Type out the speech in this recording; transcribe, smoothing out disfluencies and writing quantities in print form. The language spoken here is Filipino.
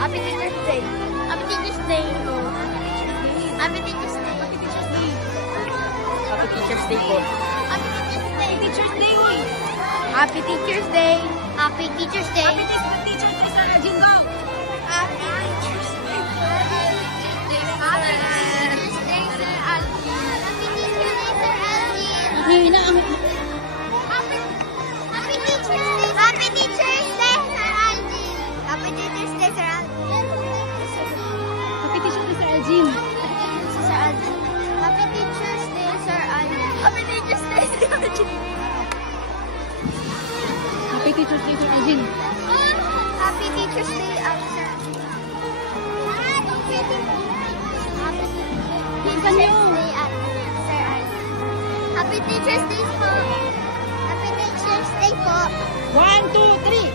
Happy Teacher's Day. Happy Teacher's Day. Happy Teacher's Day. Happy Teacher's Day po. Happy Teacher's Day. Teacher's Day. Happy Teacher's Day. Happy Teacher's Day. Happy Teacher's Day sa Jingo. Happy Teacher's Day. Happy Teacher's Day, Sir Alvin. Happy Teacher's Day, Sir Alvin. Hina ang... Happy Teacher's Day. Happy Teacher's Day, Sir Alvin. Happy Teacher's Day, Sir Alvin. Happy Teacher's Day, Sir Aljin. Sir Alvin. Happy Teacher's Day, Sir Alvin. Happy Teacher's Day, Sir Alvin. Happy Teacher's Day, Sir Aljin. Happy Teacher's Day, Sir. Bilisan niyo. Sir Alvin. Happy Teacher's Day po. Happy Teacher's Day po. 1, 2, 3.